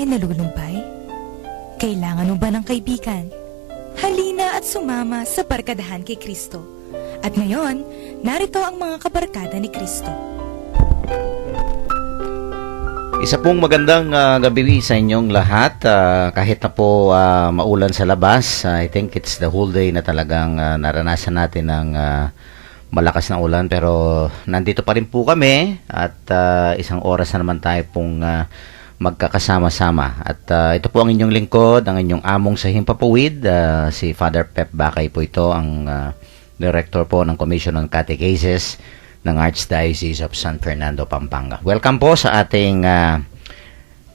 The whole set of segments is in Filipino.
ay nalulumbay? Kailangan mo ba ng kaibigan? Halina at sumama sa Barkadahan kay Kristo. At ngayon, narito ang mga kabarkada ni Kristo. Isa pong magandang gabi sa inyong lahat. Kahit na po maulan sa labas, I think it's the whole day na talagang naranasan natin ng malakas na ulan. Pero nandito pa rin po kami at isang oras na naman tayo pong magkakasama-sama. At ito po ang inyong lingkod, ang inyong among sa Himpapawid. Si Father Pep Bakay po ito, ang Director po ng Commission on Catechesis ng Archdiocese of San Fernando, Pampanga. Welcome po sa ating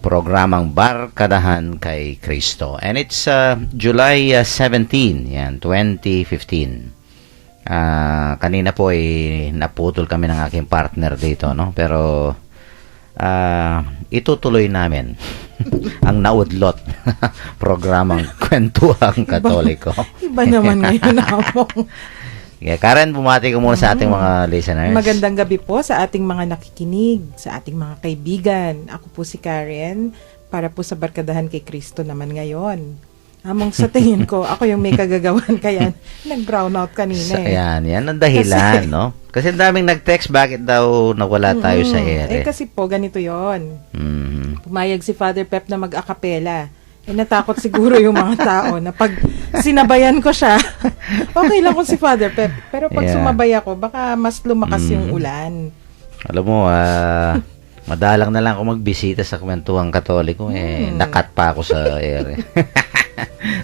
programang Barkadahan kay Kristo. And it's July 17, yan, 2015. Kanina po ay naputol kami ng aking partner dito, no? Pero itutuloy namin ang naudlot programang Kwentuhang Katoliko. Iba naman ngayon ako. Yeah, Karen, bumati ko muna sa ating mga listeners. Magandang gabi po sa ating mga nakikinig, sa ating mga kaibigan. Ako po si Karen, para po sa Barkadahan kay Kristo naman ngayon. Among sa tingin ko, ako yung may kagagawan, kaya nag-brown out kanina eh. Yan ang dahilan, no? Kasi ang daming nag-text, bakit daw nawala tayo sa ere? Kasi po, ganito yon. Pumayag si Father Pep na mag-akapela. Natakot siguro yung mga tao na pag sinabayan ko siya, okay lang kung si Father Pep. Pero pag sumabay ako, baka mas lumakas yung ulan. Alam mo, madalang na lang ako magbisita sa Kwentuhang Katoliko. Nakat pa ako sa ere.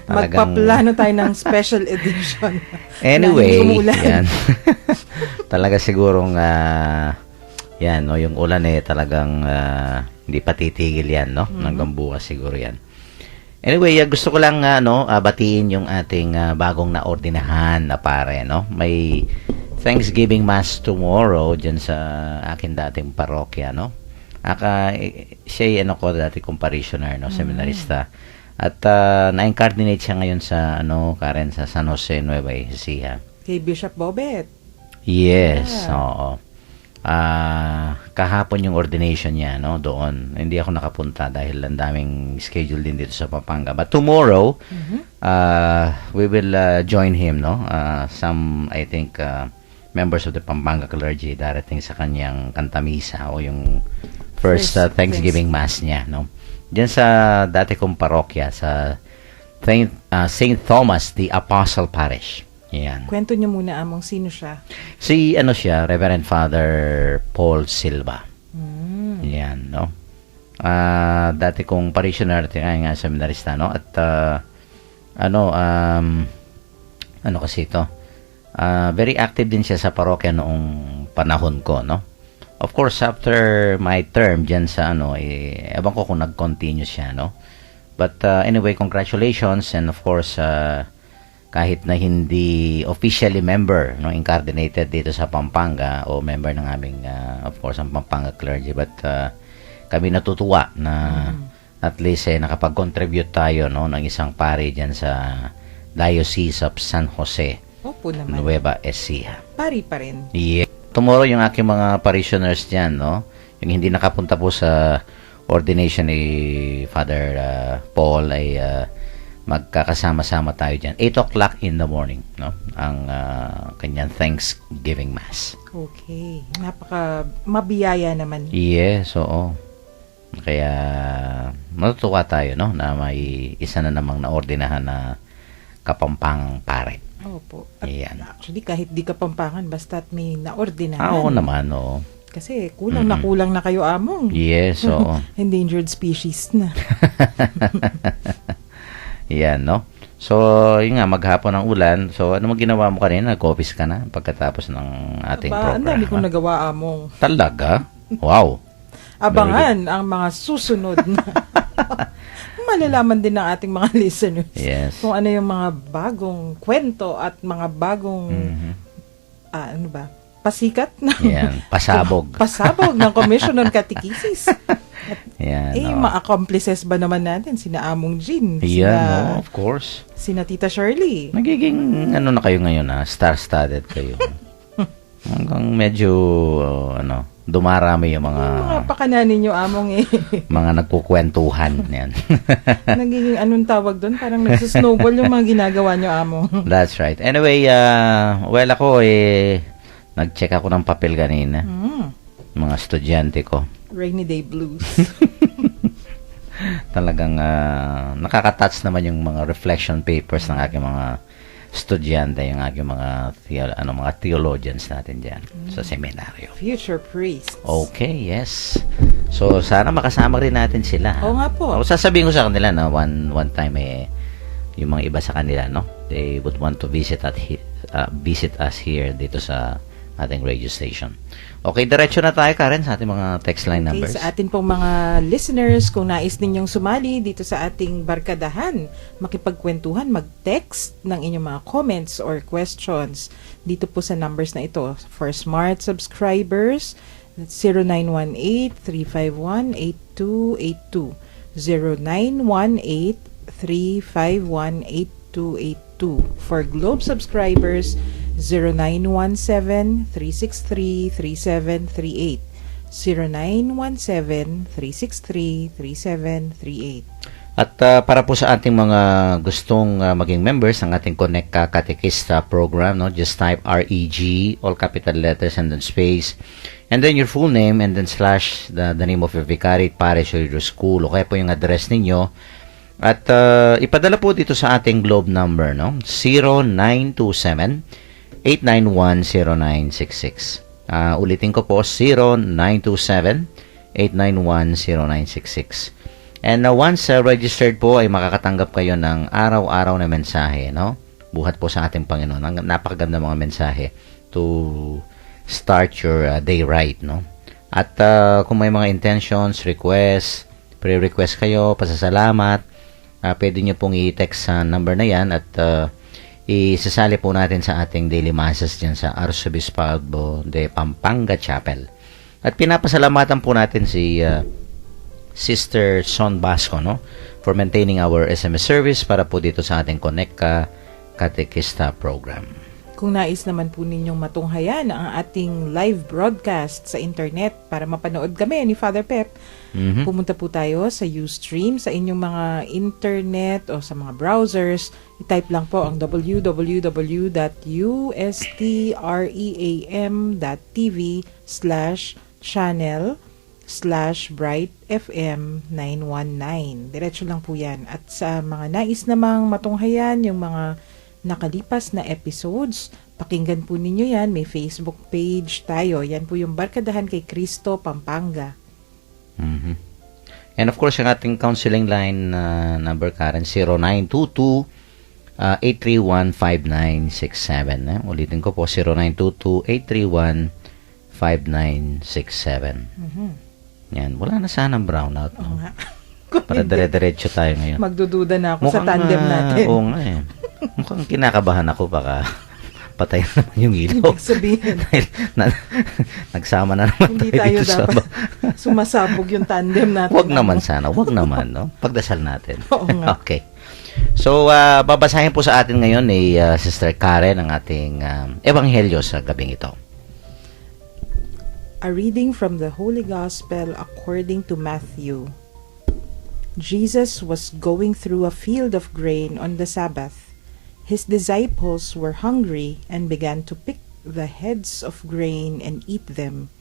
Magpaplano tayo ng special edition. Anyway, yan. Talaga sigurong, yan, no, yung ulan talagang hindi pa titigil yan, no? Hanggang bukas siguro yan. Anyway, gusto ko lang batiin yung ating bagong naordinahan na pare, no? May Thanksgiving Mass tomorrow diyan sa akin dating parokya, no? Siya ko dati kong parishioner, no, seminarista. At na-incarnate siya ngayon sa Karen, sa San Jose, Nueva Ecija. Kay Bishop Bobet. Yes, oo. Kahapon yung ordination niya, no, doon. Hindi ako nakapunta dahil ang daming schedule din dito sa Pampanga. But tomorrow, we will join him, no. Some, I think, members of the Pampanga clergy darating sa kanyang kantamisa o yung first Thanksgiving Mass niya, no. Diyan sa dati kong parokya sa St. Thomas the Apostle Parish. Yan. Kwento niyo muna, Among, sino siya? Siya, Reverend Father Paul Silva. Yan, no? Dati kong parishioner, nga seminarista, no? At, kasi ito? Very active din siya sa parokya noong panahon ko, no? Of course, after my term dyan sa, ewan ko kung nag-continue siya, no? But, anyway, congratulations, and of course, kahit na hindi officially member, no, incarnated dito sa Pampanga o member ng aming of course ang Pampanga clergy, but kami natutuwa na at least nakapag-contribute tayo, no, ng isang pari diyan sa Diocese of San Jose. Opo naman. Nueva Ecija. Pari pa rin. Yeah. Tomorrow yung aking mga parishioners diyan, no, yung hindi nakapunta po sa ordination ni Father Paul ay magkakasama-sama tayo dyan. 8 o'clock in the morning, no? Ang kanyang Thanksgiving Mass. Okay. Napaka mabiyaya naman. Yes, oo. Kaya matutuwa tayo, no? Na may isa na namang naordinahan na Kapampangang pare. Opo. At Ayan. actually, kahit di Kapampangan, basta't may naordinahan. Oo naman, oo. Kasi kulang na kayo, Among. Yes, oo. Endangered species na. Yan, no? So, yun nga, maghapon ng ulan. So, ano mo ginawa mo kanina? Nag-office ka na pagkatapos ng ating programa? Ang dami kong nagawa, Among. Talaga? Wow. Abangan ang mga susunod na malalaman din ng ating mga listeners. Yes. Kung ano yung mga bagong kwento at mga bagong pasikat na pasabog. Pasabog ng Commission on Catechesis. Yan, yung mga accomplices ba naman natin? Sina Among Jean? Yan, of course. Sina Tita Shirley? Nagiging, na kayo ngayon, star-studded kayo. Hanggang medyo, dumarami yung Mga pakananin nyo, among eh. mga nagkukwentuhan. Yan. Nagiging anong tawag doon? Parang nagsusnowball yung mga ginagawa nyo, among. That's right. Anyway, well ako nag-check ako ng papel kanina. Mga estudyante ko. Rainy day blues. Talagang nakaka-touch naman yung mga reflection papers ng aking mga estudyante, yung aking mga mga theologians natin diyan sa seminaryo. Future priests. Okay, yes. So sana makasama rin natin sila. Oo nga po. O, sasabihin ko sa kanila na one time yung mga iba sa kanila, no? They would want to visit us here dito sa ating radio station. Okay, diretso na tayo, Karen, sa ating mga text line numbers. Sa atin pong mga listeners, kung nais ninyong sumali dito sa ating barkadahan, makipagkwentuhan, mag-text ng inyong mga comments or questions dito po sa numbers na ito. For smart subscribers, that's 0918-351-8282. 0918-351-8282. For Globe subscribers, 0917-363-3738. 0917-363-3738. At para po sa ating mga gustong maging members ng ating Connect Katekista program, no, just type REG, all capital letters and then space, and then your full name and then slash the name of your vicariate, parish or your school, o kaya po yung address ninyo. At ipadala po dito sa ating Globe number, no, 0927 891-0966. Ulitin ko po, 0927-891-0966. And once registered po, ay makakatanggap kayo ng araw-araw na mensahe, no? Buhat po sa ating Panginoon. Ang napakaganda mga mensahe to start your day right, no? At kung may mga intentions, requests, pre-request kayo, pasasalamat, pwede nyo pong i-text sa number na yan at isasali po natin sa ating daily masses dyan sa Arzobispado de Pampanga Chapel. At pinapasalamatan po natin si Sister Son Basco, no, for maintaining our SMS service para po dito sa ating Connect Katekista program. Kung nais naman po ninyong matunghayan ang ating live broadcast sa internet para mapanood kami ni Father Pep, pumunta po tayo sa Ustream sa inyong mga internet o sa mga browsers. I-type lang po ang www.ustream.tv/channel/brightfm919. Diretso lang po yan. At sa mga nais namang matunghayan yung mga nakalipas na episodes, pakinggan po ninyo yan. May Facebook page tayo. Yan po yung Barkadahan kay Cristo, Pampanga. And of course, yung ating counseling line number, Karen, 0922-831-5967. Ulitin ko po, 0922-831-5967. Yan, wala na sanang brownout. No? Para dire-diretso tayo ngayon. Magdududa na ako sa tandem natin. Oo nga eh. Mukhang kinakabahan ako, baka patay na naman yung ilaw. Ibig sabihin. Nagsama na naman Hindi tayo tayo dito dapat sumasabog yung tandem natin. Wag naman sana. Wag naman, no? Pagdasal natin. Oo nga. Okay. So, babasahin po sa atin ngayon ni Sister Karen ang ating ebanghelyo sa gabing ito. A reading from the Holy Gospel according to Matthew. Jesus was going through a field of grain on the Sabbath. His disciples were hungry and began to pick the heads of grain and eat them.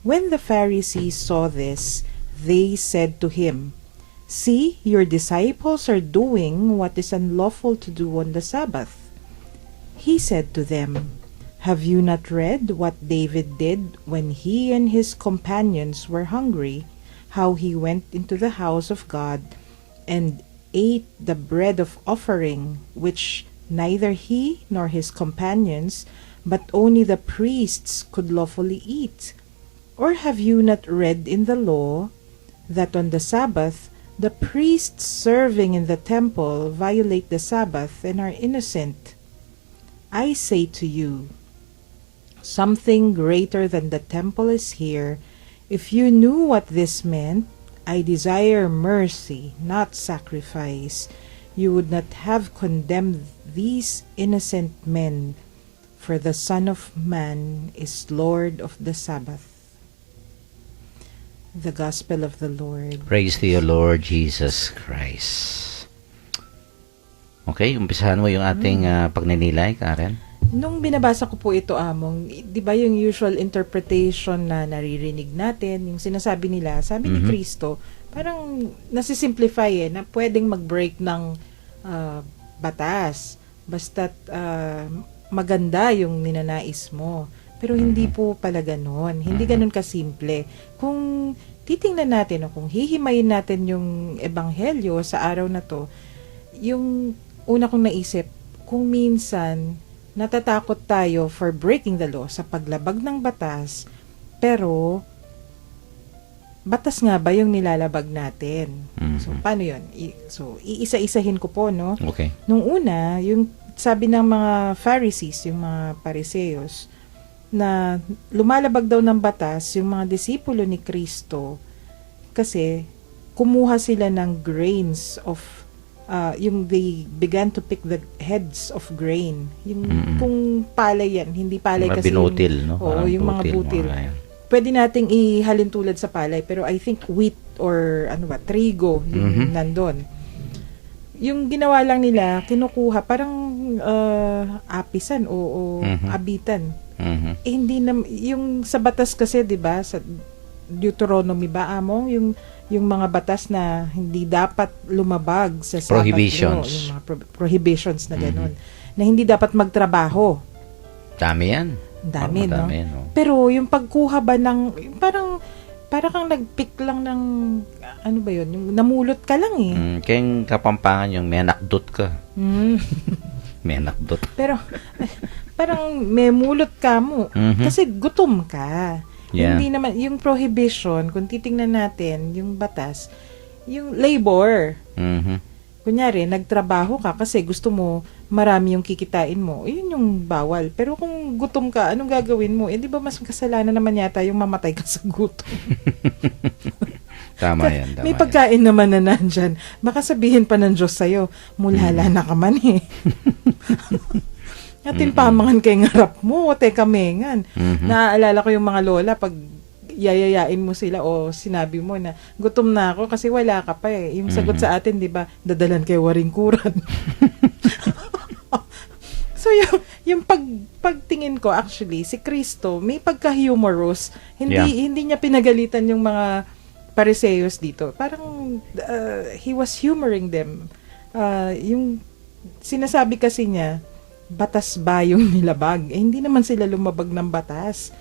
When the Pharisees saw this, they said to him, "See, your disciples are doing what is unlawful to do on the Sabbath." He said to them, "Have you not read what David did when he and his companions were hungry, how he went into the house of God and ate the bread of offering, which neither he nor his companions, but only the priests could lawfully eat? Or have you not read in the law that on the Sabbath the priests serving in the temple violate the Sabbath and are innocent? I say to you, something greater than the temple is here. If you knew what this meant, I desire mercy, not sacrifice, you would not have condemned these innocent men, for the Son of Man is Lord of the Sabbath." The Gospel of the Lord. Praise to you, Lord Jesus Christ. Okay, umpisahan mo yung ating pagninilay, Karen. Nung binabasa ko po ito, Among, di ba yung usual interpretation na naririnig natin, yung sinasabi nila, sabi ni Kristo, parang nasisimplify na pwedeng mag-break ng batas. Basta't maganda yung ninanais mo. Pero hindi po pala ganon. Hindi ganon kasimple. Kung titingnan natin o kung hihimayin natin yung ebanghelyo sa araw na to, yung una kong naisip, kung minsan natatakot tayo for breaking the law sa paglabag ng batas, pero batas nga ba yung nilalabag natin? So, paano yun? So, iisa-isahin ko po, no? Okay. Nung una, yung sabi ng mga Pharisees, yung mga Pariseos, na lumalabag daw ng batas yung mga disipulo ni Kristo kasi kumuha sila ng grains of yung they began to pick the heads of grain. Yung kung palay yan, hindi palay mga kasi binutil, no? Oo, yung mga butil. Pwede nating ihalin tulad sa palay, pero I think wheat or trigo yung nandun. Yung ginawa lang nila, kinukuha parang apisan o abitan. Hindi na yung sa batas kasi, 'di ba, sa Deuteronomy ba, Among, yung mga batas na hindi dapat lumabag sa Sabbath Prohibitions. law, yung mga prohibitions na gano'n, na hindi dapat magtrabaho. Dami yan. Dami, no? Madami yan, no? Pero yung pagkuha ba ng parang kang nagpick lang ng ano ba yun? Yung namulot ka lang eh. Kaya Kapampangan yung may anakdot ka. May anakdot. Pero parang may mulot ka mo kasi gutom ka. Yeah. Hindi naman yung prohibition, kung titingnan natin yung batas, yung labor. Kunyari, nagtrabaho ka kasi gusto mo marami yung kikitain mo. Yun yung bawal. Pero kung gutom ka, anong gagawin mo? Di ba mas kasalanan naman yata yung mamatay ka sa gutom? Tama yan. May pagkain naman na nandyan. Baka sabihin pa ng Diyos sa'yo, mulhala na ka man eh. Atin pamangan kay ngarap mo, teka mengan. Naaalala ko yung mga lola, pag yayayain mo sila o sinabi mo na gutom na ako kasi wala ka pa eh. Yung sagot sa atin, di ba, dadalan kay waringkuran. So, yung pagtingin ko, actually, si Kristo, may pagka-humorous. Hindi niya pinagalitan yung mga Pariseos dito. Parang, he was humoring them. Yung sinasabi kasi niya, batas ba yung nilabag? Hindi naman sila lumabag ng batas.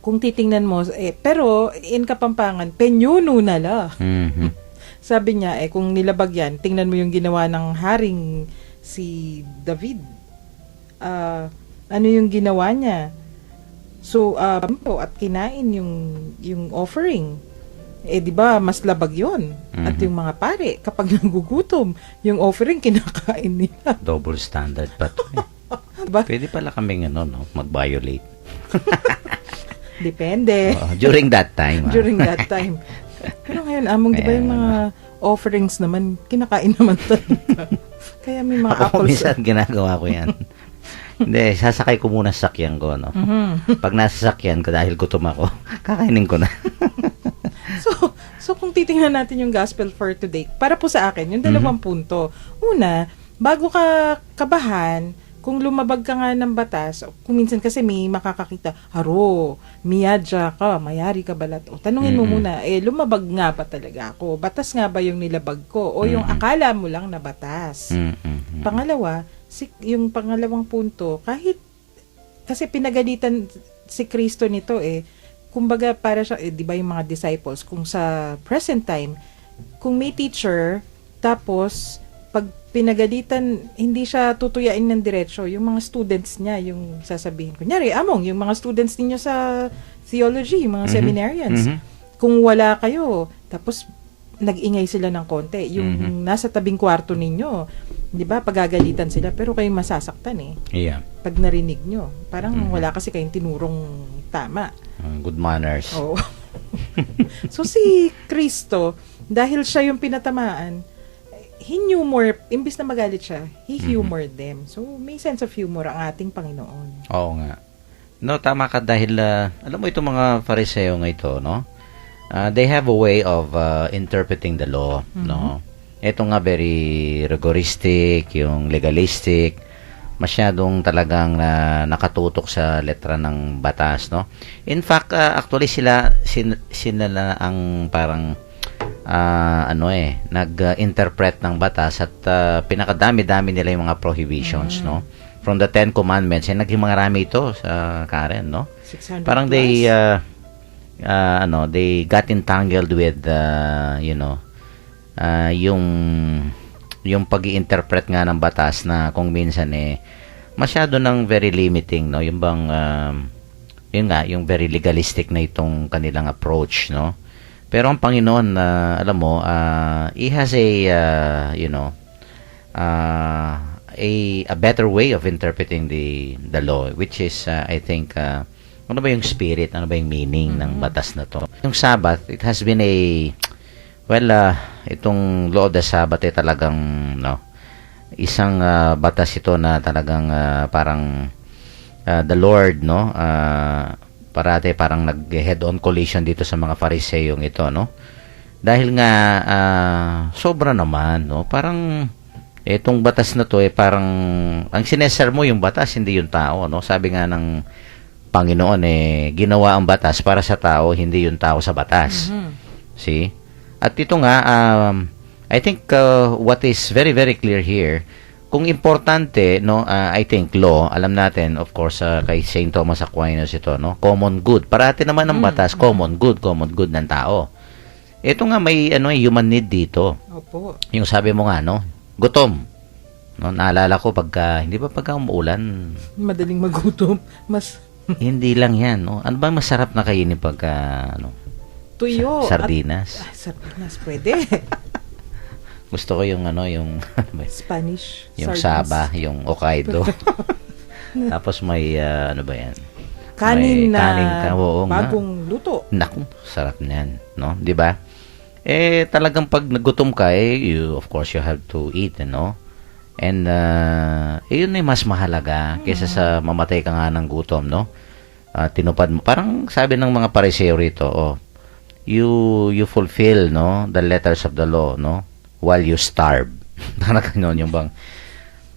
Kung titingnan mo, pero in Kapampangan, penyuno na la. Sabi niya, kung nilabag yan, tingnan mo yung ginawa ng haring si David. Ano yung ginawa niya? So, at kinain yung offering. Di ba, mas labag yun. At yung mga pare, kapag nagugutom, yung offering, kinakain nila. Double standard pa to. Diba? Pwede pala kaming mag-violate. Depende. During that time. During that time. Pero ngayon, Among, di ba yung mga offerings naman, kinakain naman talaga. Kaya may mga Ako apples. minsan ginagawa ko yan. Hindi, sasakay ko muna sa sakyan ko, no? Pag nasa sakyan ko, dahil gutom ako, kakainin ko na. So kung titingnan natin yung gospel for today, para po sa akin, yung dalawang punto. Una, bago ka kabahan, kung lumabag ka nga ng batas, kung minsan kasi may makakakita, haro, miyadya ka, mayari ka balat. O, tanungin mo muna, lumabag nga ba talaga ako? Batas nga ba yung nilabag ko? O yung akala mo lang na batas? Pangalawa, yung pangalawang punto, kahit, kasi pinagalitan si Kristo nito kumbaga para siya, di ba yung mga disciples, kung sa present time, kung may teacher, tapos, pag pinagalitan, hindi siya tutuyain ng diretsyo, yung mga students niya, yung sasabihin, kunyari, Among, yung mga students ninyo sa theology, yung mga seminarians, kung wala kayo, tapos, nag-ingay sila ng konti, yung nasa tabing kwarto ninyo, di ba, pagagalitan sila, pero kayo masasaktan Yeah. pag narinig nyo. Parang wala kasi kayong tinurong tama. Good manners. Oo. So, si Kristo, dahil siya yung pinatamaan, he humor, imbis na magalit siya, he humored them. So, may sense of humor ang ating Panginoon. Oo nga. No, tama ka dahil, alam mo itong mga Fariseo nga ito, no? they have a way of interpreting the law, no? Ito nga very rigoristic, yung legalistic, masyadong talagang nakatutok sa letra ng batas, no? In fact, actually sila na ang parang nag-interpret ng batas at pinakadami-dami nila yung mga prohibitions, no? From the 10 Commandments, naging mga rami ito sa Karen, no? 600 Parang plus. they got entangled with yung pag-i-interpret nga ng batas na kung minsan masyado ng very limiting, no? Yung bang yung very legalistic na itong kanilang approach, no? Pero ang Panginoon, alam mo, he has a better way of interpreting the law, which is I think ano ba yung spirit, ano ba yung meaning ng batas na to. Yung Sabbath, it has been itong law of the Sabbath talagang isang batas ito na talagang parang the Lord, no, parate parang nag-head-on collision dito sa mga Fariseyong ito, no? Dahil nga sobra naman, no? Parang itong batas na to parang ang sineser mo yung batas, hindi yung tao, no? Sabi nga ng Panginoon ginawa ang batas para sa tao, hindi yung tao sa batas. See? At ito nga I think what is very very clear here, kung importante, no, I think law, alam natin of course kay Saint Thomas Aquinas ito, no, common good. Parati naman ang batas common good ng tao. Ito nga may human need dito. Opo. Yung sabi mo nga, no, gutom. No, naalala ko pagka umuulan, Madaling magutom. Mas hindi lang 'yan, no. Ano ba masarap na kainin pagka tuyo. sardinas? Sardinas, pwede. Gusto ko yung yung Spanish. yung sardines. saba, yung Hokkaido. Tapos may ano ba 'yan? Kanin May na kanin ka, oo nga. bagong luto. Naku, sarap niyan, no? 'Di ba? Talagang pag nagutom ka, of course you have to eat, no? And yun mas mahalaga kaysa sa mamatay ka nga ng gutom, no? Tinupad mo. Parang sabi ng mga Pariseo rito, you fulfill, no, the letters of the law, no, while you starve. Parang ganun yung bang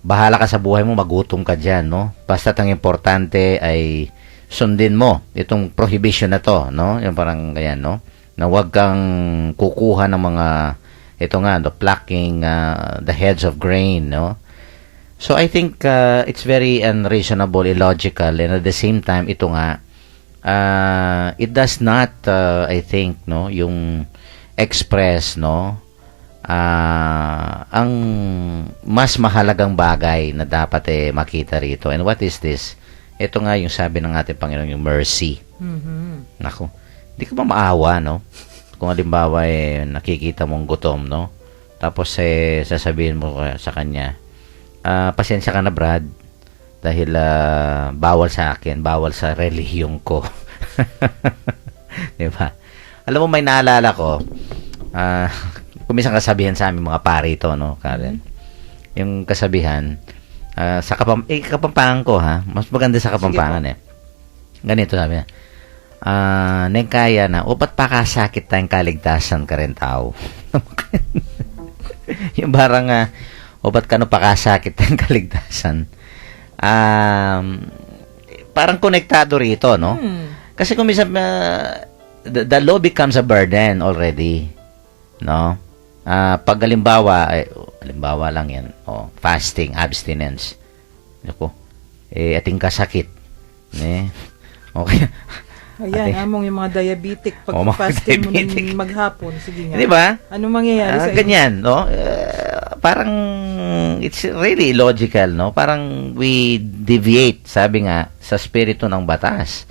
bahala ka sa buhay mo, magutom ka diyan, no? Basta ang importante ay sundin mo itong prohibition na to, no? Yung parang ganyan, no? Na huwag kang kukuha ng mga plucking the heads of grain, no? So I think it's very unreasonable, illogical, and at the same time ito nga it does not I think, no, yung express, no, ang mas mahalagang bagay na dapat makita rito. And what is this? Ito nga yung sabi ng ating Panginoon, yung mercy. Nako, hindi ka ba maawa, no? Kung halimbawa nakikita mong gutom, no? Tapos sasabihin mo sa kanya, pasensya ka na, Brad, dahil bawal sa akin, bawal sa relihiyon ko. Di ba? Alam mo, may naalala ko, kumisang kasabihan sa aming mga pare ito, no, Karen? Yung kasabihan, sa Kapampangan ko, ha? Mas maganda sa Kapampangan, Ganito sabi niya, neng kaya na, o ba't pakasakit tayong kaligtasan ka rin tao? Yung parang, o ba't ka pakasakit tayong kaligtasan? Parang konektado rito, no? Kasi kung minsan, the law becomes a burden already, no? Pag halimbawa lang yan, fasting, abstinence, ating kasakit, okay. Ayan, among yung mga diabetic, pag fasting mo ng maghapon, sige nga. Di ba? Anong mangyayari sa ganyan, no? Parang it's really illogical, no? Parang we deviate, sabi nga, sa spirito ng batas,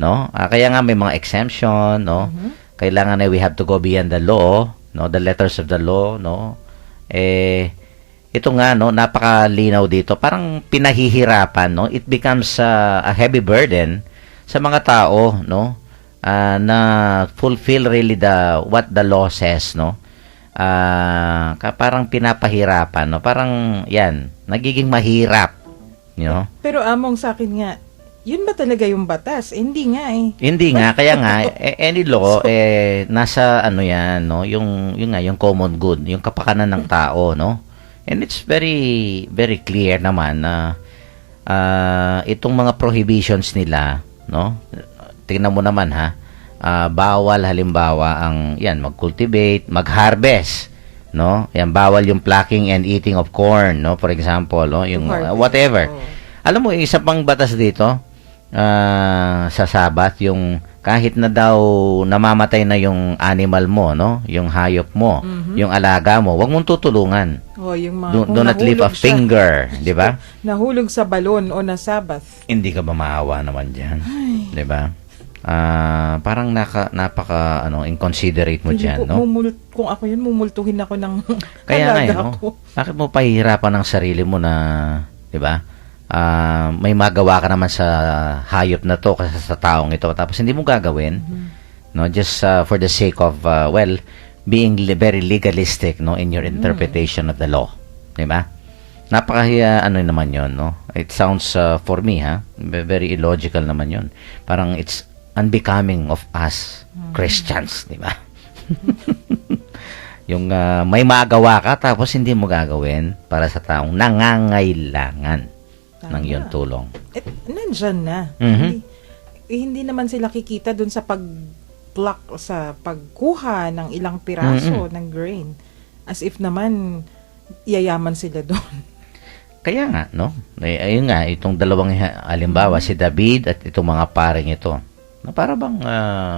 no? Kaya nga may mga exemption, no? Kailangan we have to go beyond the law, no? The letters of the law, no? Ito nga, no, napakalinaw dito. Parang pinahihirapan, no? It becomes a heavy burden sa mga tao, no, na fulfill really what the law says, no. Parang pinapahirapan, no. Parang yan, nagiging mahirap, you know. Pero among sa akin nga, yun ba talaga yung batas? Hindi nga eh. Hindi nga, kaya nga, any law, nasa ano yan, no? Yung nga, yung common good, yung kapakanan ng tao, no? And it's very, very clear naman na itong mga prohibitions nila, no? Tingnan mo naman ha, bawal halimbawa ang, yan, mag-cultivate, mag-harvest, no? Yan, bawal yung plucking and eating of corn, no? For example, no? Yung whatever. Oh. Alam mo, isa pang batas dito, sa Sabat, yung kahit na daw namamatay na yung animal mo, no? Yung hayop mo, yung alaga mo, wag mong tutulungan. Oh, yung mga, Do not leave a finger, di ba? Nahulog sa balon o na Sabbath. Hindi ka ba maawa naman diyan, di ba? Parang napaka inconsiderate mo diyan, no? Kung ako yun, mumultuhin ako ng Kaya nga, alaga no? ko. Bakit mo pahihirapan ang sarili mo na, di ba? May magawa ka naman sa hayop na to kasi sa taong ito tapos hindi mo gagawin, no, just for the sake of being very legalistic, no, in your interpretation of the law, di ba? Naman yon, no? It sounds for me very illogical naman yon. Parang it's unbecoming of us Christians, di ba? Yung may magawa ka tapos hindi mo gagawin para sa taong nangangailangan ng iyong tulong. Nandyan na. Mhm. Hindi naman sila kikita dun sa pag-pluck, sa pagkuha ng ilang piraso ng grain. As if naman, yayaman sila doon. Kaya nga, no? Ayun nga, itong dalawang halimbawa, si David at itong mga paring ito, na para bang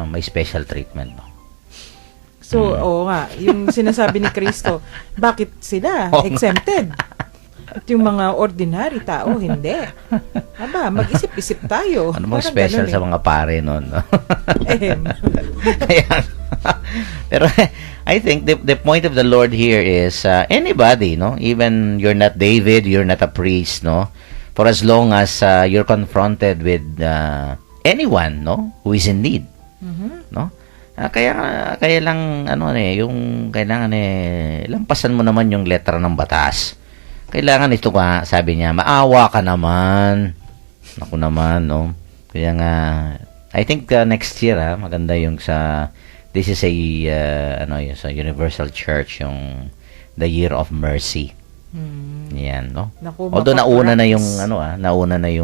may special treatment, no? So, oo nga, yung sinasabi ni Kristo, bakit sila exempted? At yung mga ordinary tao, hindi. Aba, mag-isip-isip tayo. Ano bang Parang special ganun sa mga pare nun, no? Eh. Kaya, pero I think the point of the Lord here is anybody, no? Even you're not David, you're not a priest, no? For as long as you're confronted with anyone, no? Who is in need, no? Kaya lang yung kailangan lampasan mo naman yung letra ng batas. Kailangan ito ka, sabi niya, maawa ka naman. Ako naman, no? Kaya nga, I think next year, maganda yung this is sa Universal Church, yung the Year of Mercy. Yan, no? Naku, although nauna na yung, mapapractice.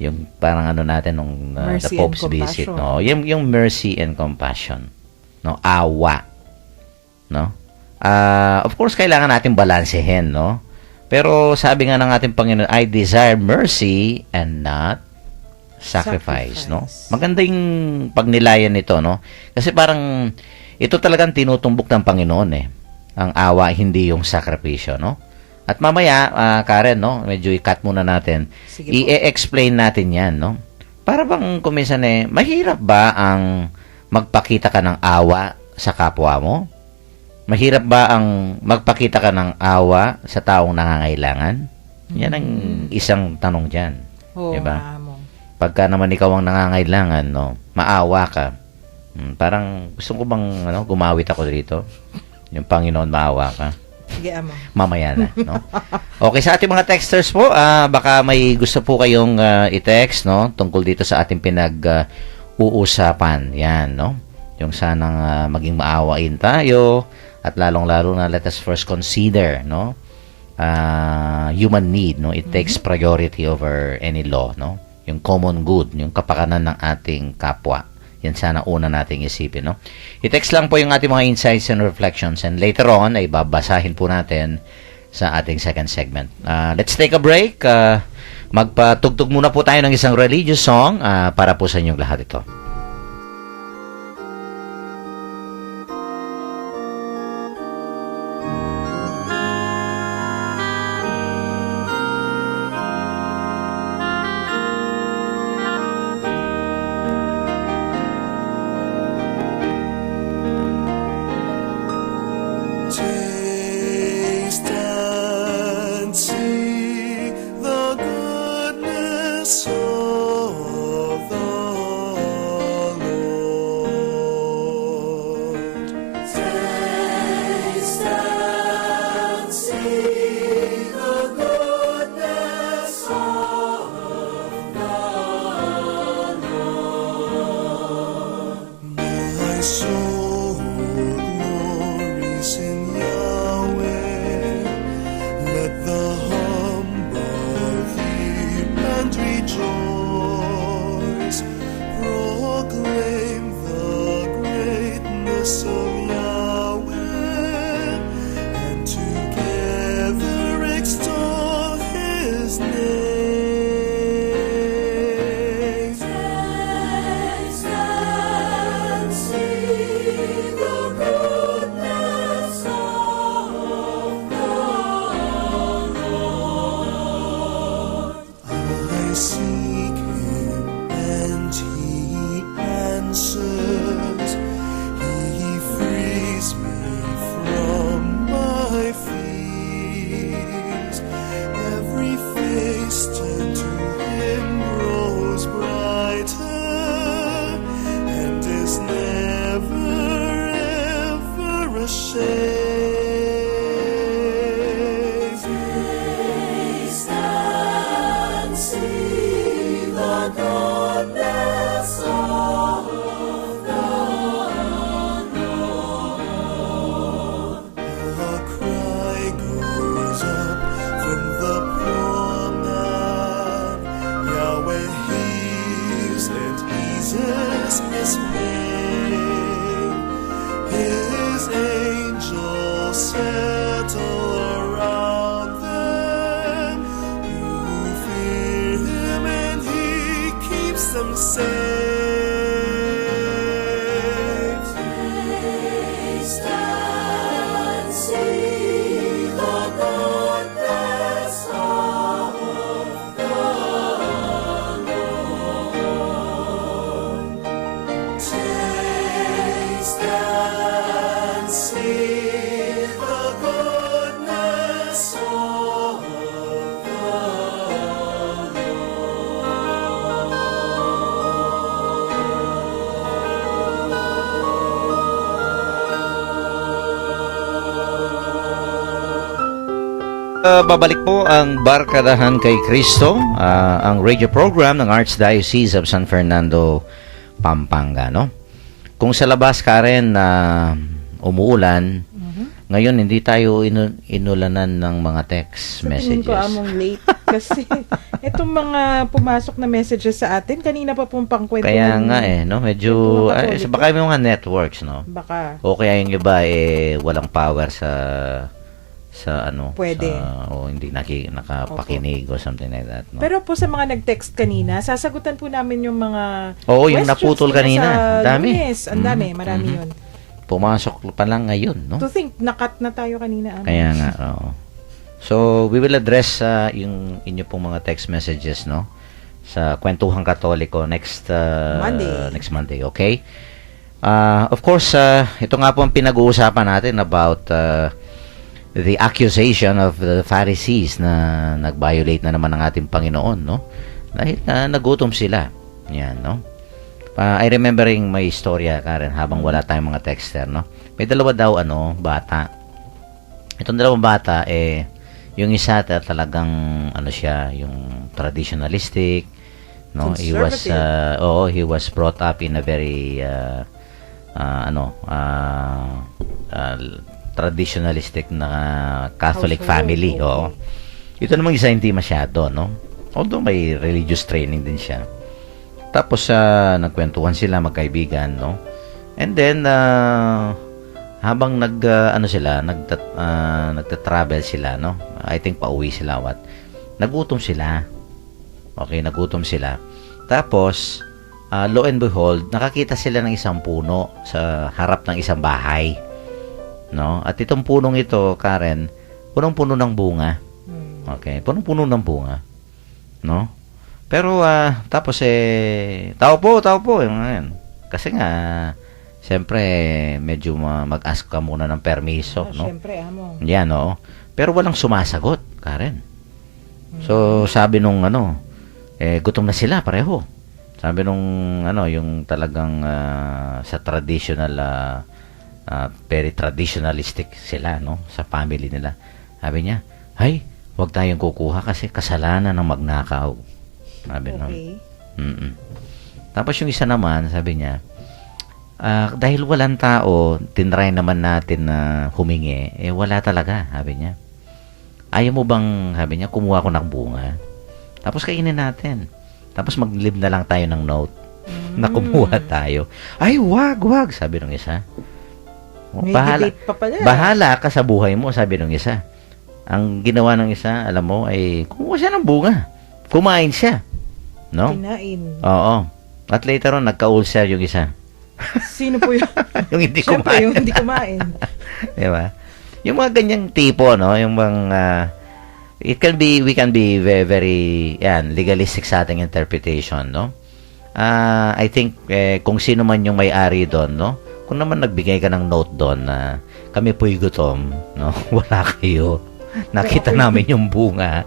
yung parang natin nung the Mercy Pope's and visit, compassion. no? Yung mercy and compassion, no? Awa, no? Of course, kailangan natin balansehin, no? Pero sabi nga ng ating Panginoon, I desire mercy and not sacrifice, no? Maganda yung pagnilayan nito, no? Kasi parang ito talagang tinutumbok ng Panginoon, ang awa, hindi yung sakripisyo, no? At mamaya, Karen, no? Medyo i-cut muna natin. Sige po. I-explain natin yan, no? Para bang kuminsan mahirap ba ang magpakita ka ng awa sa kapwa mo? Mahirap ba ang magpakita ka ng awa sa taong nangangailangan? Yan ang isang tanong dyan. Oo, diba? maamo. Pagka naman ikaw ang nangangailangan, no, maawa ka. Parang gusto ko bang gumawit ako dito? Yung Panginoon, maawa ka. Sige, amo. Mamaya na, no? Okay, sa ating mga texters po, baka may gusto po kayong i-text, no, tungkol dito sa ating uusapan. Yan, no? Yung sanang maging maawain tayo. At lalong-lalo na, let us first consider, no, human need, no. It takes priority over any law, no. Yung common good, yung kapakanan ng ating kapwa. Yan sana una nating isipin, no. I-text lang po yung ating mga insights and reflections, and later on ay babasahin po natin sa ating second segment. Let's take a break. Magpatugtog muna po tayo ng isang religious song para po sa inyong lahat ito. Taste and see the goodness of the Lord. Taste and see the goodness of the Lord. shame. Taste and see the goodness of the Lord. A cry goes up from the poor man. Yahweh hears and eases his pain. His angels settle around them who fear him, and he keeps them safe. Taste and see the goodness of the Lord. Taste and see the goodness of the Babalik po ang Barkadahan kay Kristo, ang radio program ng Archdiocese of San Fernando, Pampanga, no? Kung sa labas, Karen, umuulan, ngayon hindi tayo inulanan ng mga text Sa tingin messages. ko among late kasi itong mga pumasok na messages sa atin, kanina pa pong pangkwento. Kaya nga no? Medyo, Katoliko. baka may mga networks, no? Baka. O kaya yung iba, walang power sa ano, Pwede. o hindi nakapakinig o something like that, no? Pero po sa mga nag-text kanina, sasagutan po namin yung mga Oo, yung questions naputol nila kanina. sa Dami. Lunes. Ang dami, marami yun. Pumasok pa lang ngayon, no? To think, nakat na tayo kanina. Kaya nga, oo. So, we will address yung inyo pong mga text messages, no? Sa Kwentuhang Katoliko next Monday, okay? Of course, ito nga po ang pinag-uusapan natin about the accusation of the Pharisees na nag-violate na naman ng ating Panginoon, no? Dahil nagutom sila. Yan, no? I remembering my istorya, Karen, habang wala tayong mga texter, no? May dalawa daw, bata. Itong dalawang bata, yung isa talagang, siya, yung traditionalistic, no? He was brought up in a very, traditionalistic na Catholic family, oo. Ito namang isa hindi masyado, no? Although may religious training din siya. Tapos nagkwentuhan sila magkaibigan, no? And then habang nagta-travel sila, no? I think pauwi sila nagutom sila. Okay, nagutom sila. Tapos lo and behold, nakakita sila ng isang puno sa harap ng isang bahay. No? At itong punong ito, Karen, punong-puno ng bunga. Okay, punong-puno ng bunga. No? Pero tapos tao po. Yan. Kasi nga siyempre medyo mag-ask ka muna ng permiso, no? Siyempre, amo. Yan, no? Pero walang sumasagot, Karen. So, sabi nung gutom na sila pareho. Sabi nung yung talagang sa traditional very traditionalistic sila, no? Sa family nila. Sabi niya, "Hay, huwag tayong kukuha kasi kasalanan ng magnakaw." Sabi Okay. Tapos yung isa naman, sabi niya, dahil walang tao, tinry naman natin na humingi, wala talaga, sabi niya. Ayaw mo bang, sabi niya, kumuha ko ng bunga? Tapos kainin natin. Tapos mag-leave na lang tayo ng note na kumuha tayo. Ay, wag, sabi ng isa. May debate pa pala. Bahala ka sa buhay mo, sabi ng isa. Ang ginawa ng isa, alam mo, ay kumuha siya ng bunga. Kumain siya. No? Kinain. Oo. At later on, nagka-ulcer yung isa. Sino po yun? Yung hindi Siyempre, kumain. yung hindi kumain. Diba? Yung mga ganyang tipo, no? Yung bang, we can be very, very, legalistic sa ating interpretation, no? I think, kung sino man yung may-ari doon, no? Kung naman nagbigay ka ng note doon na kami po'y gutom, no? Wala kayo. Nakita namin yung bunga.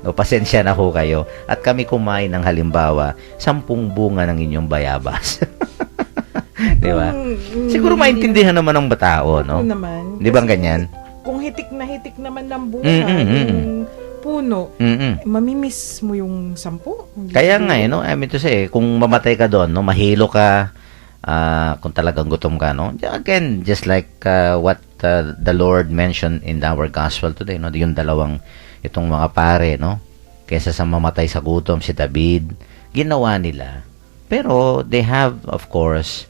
No, pasensya na ho kayo. At kami kumain ng halimbawa, 10 bunga ng inyong bayabas. Di ba? Kung- Siguro maintindihan naman ng batao, Oo no? naman. Di ba Kasi ganyan? Kung hitik na hitik naman ng bunga, Mm. yung puno, mamimiss mo yung 10. Kaya nga, no? I mean to say, kung mamatay ka doon, no? Mahilo ka, kung talagang gutom ka, no? Again, just like what the Lord mentioned in our gospel today, no? Yung dalawang, itong mga pare, no? Kesa sa mamatay sa gutom, si David, ginawa nila. Pero, they have, of course,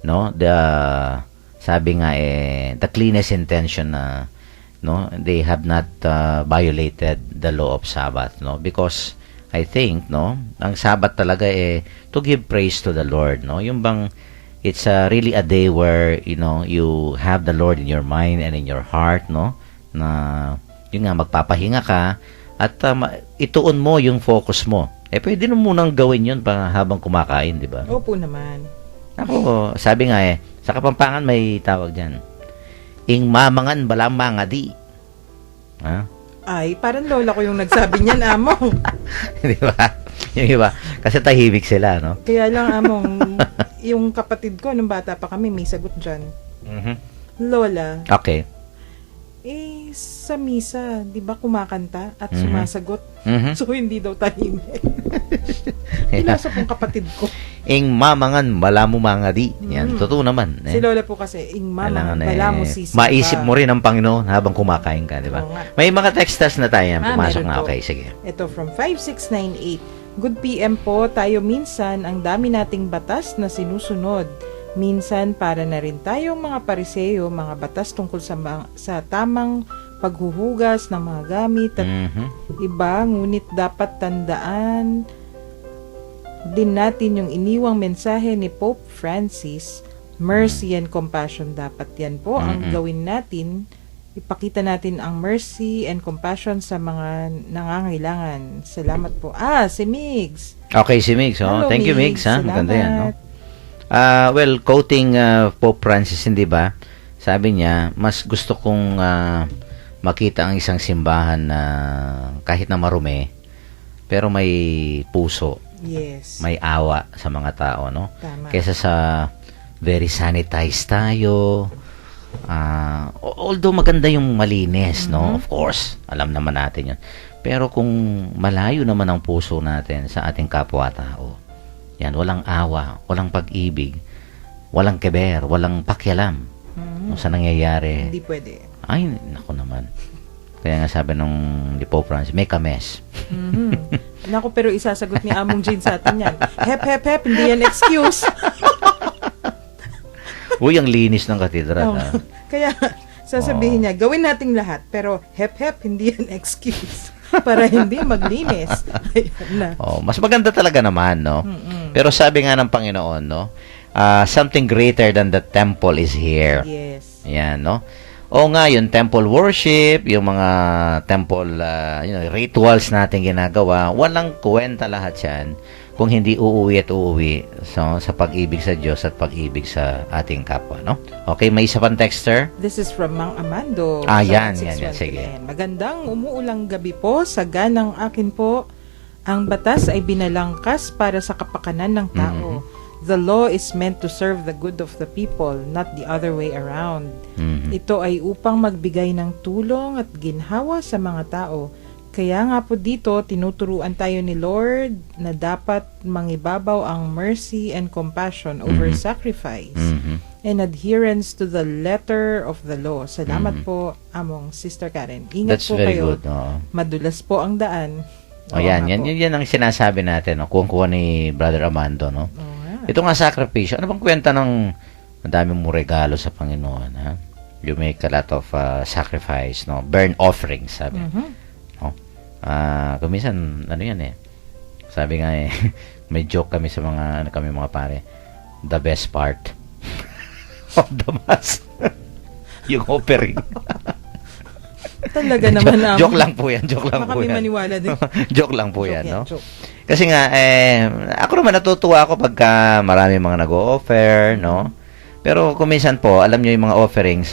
no? Sabi nga, the cleanest intention na, no, they have not violated the law of Sabbath, no, because I think, no, ang Sabbath talaga to give praise to the Lord, no, yung bang it's really a day where, you know, you have the Lord in your mind and in your heart, no, na yun nga, magpapahinga ka at ituon mo yung focus mo. Pwede mo munang gawin yun habang kumakain, di ba? Opo naman. Ako, sabi nga sa Kapampangan may tawag dyan, ing mamangan balang mga di. Ha? Ay, parang lola ko yung nagsabi niyan, among. Di ba? Yung iba. Kasi tahimik sila, no? Kaya lang, among, yung kapatid ko, nung bata pa kami, may sagot dyan. Mhm. Lola, Okay. sa misa, di ba kumakanta at Mhm. sumasagot? Mhm. So, hindi daw tahimik. Yeah. Pinasa pong kapatid ko. Ing mamangan bala mo mga di. Yan, totoo naman. Si Lola po kasi, ing mama, Kailangan, bala mo sisi. maisip mo rin ang Panginoon habang kumakain ka, di ba? Oo nga. May mga textas na tayo. Pumasok meron na. po. Okay, sige. Ito from 5698. Good PM po, tayo minsan ang dami nating batas na sinusunod. Minsan para na rin tayong mga pariseo, mga batas tungkol sa tamang paghuhugas ng mga gamit at Mhm. iba, ngunit dapat tandaan din natin yung iniwang mensahe ni Pope Francis, mercy and compassion. Dapat yan po ang gawin natin. Ipakita natin ang mercy and compassion sa mga nangangailangan. Salamat po. Si Migs. Okay, si Migs. Oh. Hello, Thank you, Migs. Ha? Salamat. Maganda yan, no? Well, quoting Pope Francis, hindi ba? Sabi niya, mas gusto kong makita ang isang simbahan na kahit na marumi, pero may puso, Yes. may awa sa mga tao, no? Tama. Kesa sa very sanitized tayo. Although maganda yung malinis, no? Of course, alam naman natin yun. Pero kung malayo naman ang puso natin sa ating kapwa-tao, yan, walang awa, walang pag-ibig, walang keber, walang pakialam kung sa nangyayari. Hindi pwede. Ay, naku naman. Kaya nga sabi nung ni Pope Francis, make a mess. Naku, pero isasagot ni Among Jane sa atin yan. Hep, hep, hep, hindi yan excuse. Uy, ang linis ng katedral. Oh. ah. Kaya, sasabihin niya, gawin nating lahat, pero hep, hep, hindi yan excuse. Para hindi maglinis. Ayan na. Mas maganda talaga naman, no? Pero sabi nga ng Panginoon, no? Something greater than the temple is here. Yes. Yan, no? O nga, yung temple worship, yung mga temple rituals natin ginagawa, walang kwenta lahat yan kung hindi uuwi at uuwi sa pag-ibig sa Diyos at pag-ibig sa ating kapwa, no? Okay, may isa pang texter. This is from Mang Amando. Yan, sa yan, 1621. sige. Magandang umuulang gabi po. Sa ganang akin po, ang batas ay binalangkas para sa kapakanan ng tao. The law is meant to serve the good of the people, not the other way around. Ito ay upang magbigay ng tulong at ginhawa sa mga tao. Kaya nga po dito, tinuturuan tayo ni Lord na dapat mangibabaw ang mercy and compassion over sacrifice and adherence to the letter of the law. Salamat po, Among Sister Karen. Ingat That's po very kayo. good. Oo. Madulas po ang daan. Oo Yan, nga po. yan ang sinasabi natin, no? Kuha ni Brother Armando, no? Oo nga. Ito nga sakripisyo. Ano bang kwenta ng ang dami mong regalo sa Panginoon, ha? You make a lot of sacrifice, no? Burn offerings, sabi. No? Kuminsan, ano yan sabi nga may joke kami sa mga, mga pare. The best part of the mass. Yung offering. Talaga naman Among. Joke lang po yan, joke lang Baka po may yan. maniwala din. Joke lang po Joke yan, no? joke. Kasi nga, ako naman natutuwa ako pagka marami mga nag-o-offer, no? Pero kuminsan po, alam nyo yung mga offerings,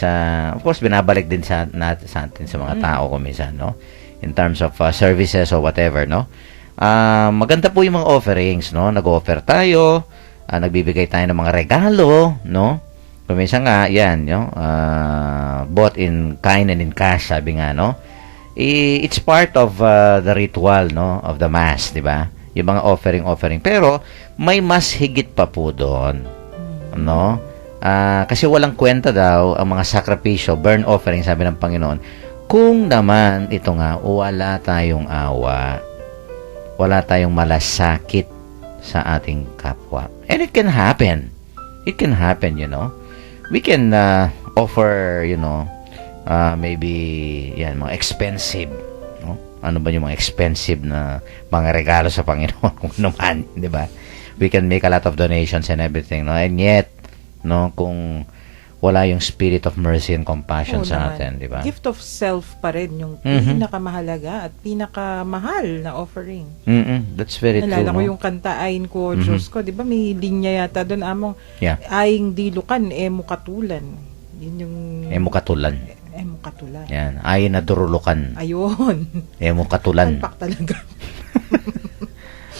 of course, binabalik din sa atin sa mga tao kuminsan, no? In terms of services or whatever, no? Maganda po yung mga offerings, no? Nag-offer tayo, nagbibigay tayo ng mga regalo, no? Kumisa nga, yan, both in kind and in cash, sabi nga, no? It's part of the ritual, no? Of the Mass, di ba? Yung mga offering. Pero, may mas higit pa po doon, no? Kasi walang kwenta daw ang mga sakripisyo, burnt offering, sabi ng Panginoon, kung naman, ito nga, wala tayong awa, wala tayong malasakit sa ating kapwa. And it can happen. It can happen, We can offer, maybe, mga expensive, no? Ano ba yung mga expensive na mga regalo sa Panginoon? Kung naman, di ba? We can make a lot of donations and everything, no? And yet, no, kung wala yung spirit of mercy and compassion sa atin, di ba? Gift of self pa rin yung pinakamahalaga at pinakamahal na offering. That's very true. Nalala ko no? yung kanta Ayin ko, Diyos ko, di ba may linya yata doon among Aying dilukan, emo katulan. Yun yung... Emo katulan. Emo katulan. Yan. Ayin na durulukan. Ayun. Emo katulan. Palpak talaga.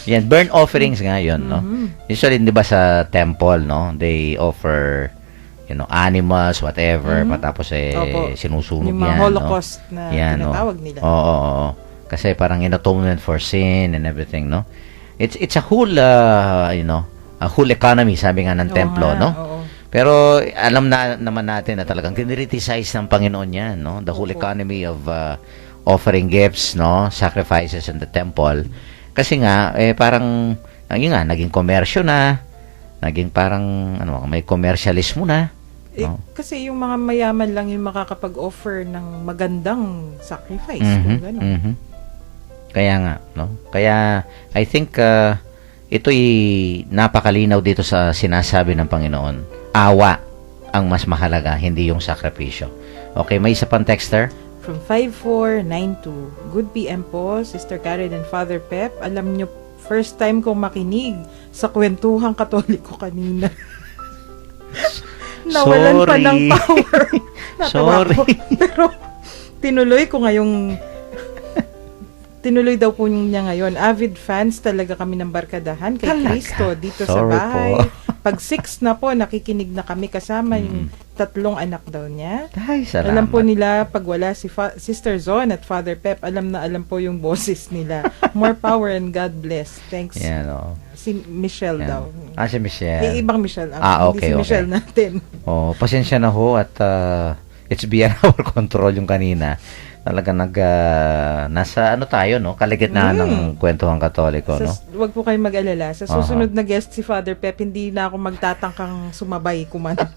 Yan, burnt offerings nga yun, no? Usually, di ba sa temple, no? They offer, animals, whatever, patapos sinusunog yung mga yan, Holocaust na tinatawag nila. Oo. Kasi parang in atonement for sin and everything, no? It's a whole, a whole economy, sabi nga ng templo, no? Oo. Pero alam na naman natin na talagang tinriticize ng Panginoon yan, no? The whole economy of offering gifts, no? Sacrifices in the temple. Kasi nga, parang, yun nga, naging komersyo na, naging parang, may commercialismo na. No? Kasi yung mga mayaman lang yung makakapag-offer ng magandang sacrifice. Kung gano'n. Kaya nga, no? Kaya, I think, ito'y napakalinaw dito sa sinasabi ng Panginoon. Awa ang mas mahalaga, hindi yung sakripisyo. Okay, may isa pang texter? From 5492. Good PM po, Sister Karen and Father Pep. Alam nyo, first time kong makinig sa kwentuhang Katoliko kanina. Nawalan pa ng power. Natawa ko. Pero tinuloy ko ngayong tinuloy daw po niya ngayon. Avid fans talaga kami ng Barkadahan kay Cristo dito sa bahay. Pag 6 na po, nakikinig na kami kasama yung 3 anak daw niya. Ay, salamat. Alam po nila pag wala si Sister Zon at Father Pep, alam na alam po yung boses nila. More power and God bless. Thanks. Yan, oh. Si Michelle daw. Si Michelle. Ibang Michelle. Okay, hindi si Michelle natin. Pasensya na ho at it's beyond our control yung kanina. Talaga nasa tayo, no? Kalagitnaan ng kwentuhang Katoliko, no? Wag po kayong mag-alala. Sa susunod na guest si Father Pep, hindi na ako magtatangkang sumabay kumanta.